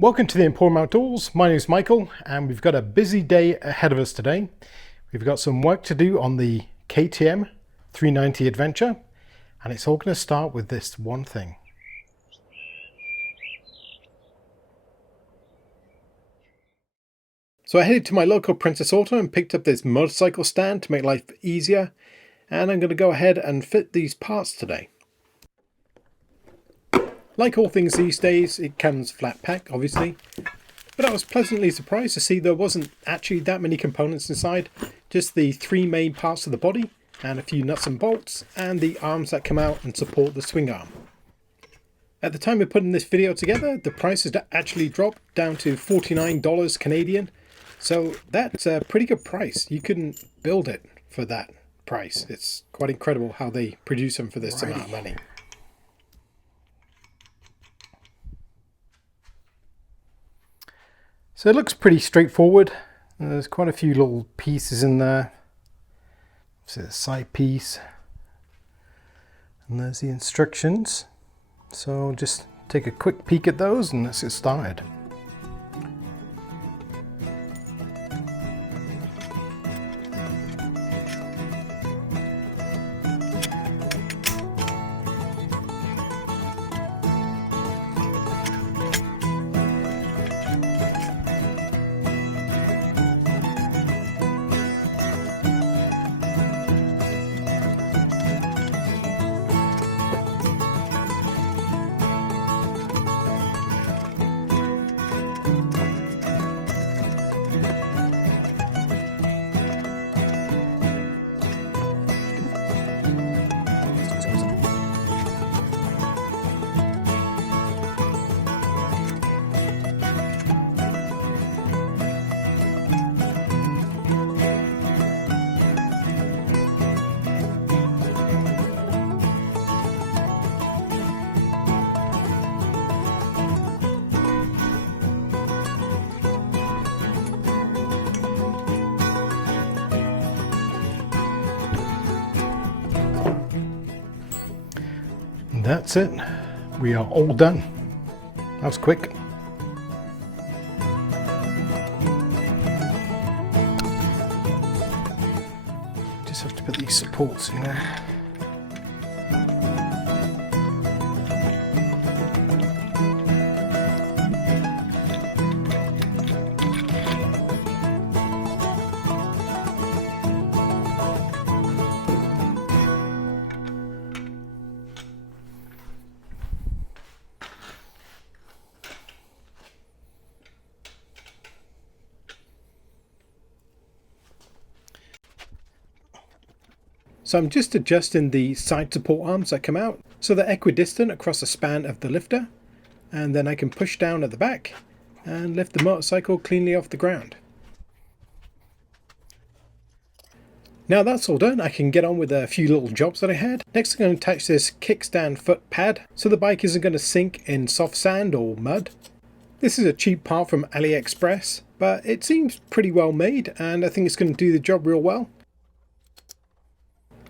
Welcome to the Emporium Outdoors. My name is Michael and we've got a busy day ahead of us today. We've got some work to do on the KTM 390 Adventure, and it's all going to start with this one thing. So I headed to my local Princess Auto and picked up this motorcycle stand to make life easier, and I'm going to go ahead and fit these parts today. Like all things these days, it comes flat pack, obviously, but I was pleasantly surprised to see there wasn't actually that many components inside, just the three main parts of the body, and a few nuts and bolts, and the arms that come out and support the swing arm. At the time of putting this video together, the price has actually dropped down to $49 Canadian, so that's a pretty good price. You couldn't build it for that price. It's quite incredible how they produce them for this amount of money. So it looks pretty straightforward. There's quite a few little pieces in there. So the side piece, and there's the instructions. So just take a quick peek at those and let's get started. That's it. We are all done. That was quick. Just have to put these supports in there. So I'm just adjusting the side support arms that come out so they're equidistant across the span of the lifter, and then I can push down at the back and lift the motorcycle cleanly off the ground. Now that's all done, I can get on with a few little jobs that I had. Next I'm going to attach this kickstand foot pad so the bike isn't going to sink in soft sand or mud. This is a cheap part from AliExpress, but it seems pretty well made and I think it's going to do the job real well.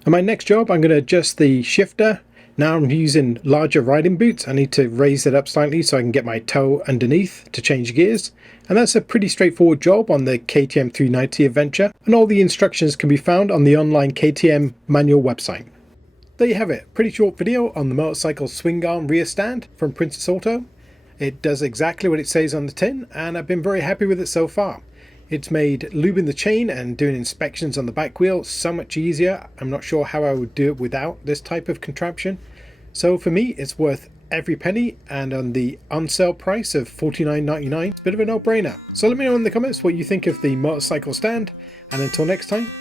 And my next job, I'm going to adjust the shifter. Now I'm using larger riding boots. I need to raise it up slightly so I can get my toe underneath to change gears. And that's a pretty straightforward job on the KTM 390 Adventure. And all the instructions can be found on the online KTM manual website. There you have it. Pretty short video on the motorcycle swing arm rear stand from Princess Auto. It does exactly what it says on the tin and I've been very happy with it so far. It's made lubing the chain and doing inspections on the back wheel so much easier. I'm not sure how I would do it without this type of contraption. So for me, it's worth every penny, and on the on sale price of $49.99, it's a bit of a no-brainer. So let me know in the comments what you think of the motorcycle stand, and until next time,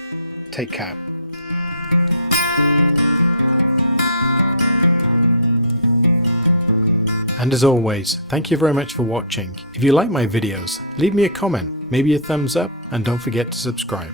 take care. And as always, thank you very much for watching. If you like my videos, leave me a comment, maybe a thumbs up, and don't forget to subscribe.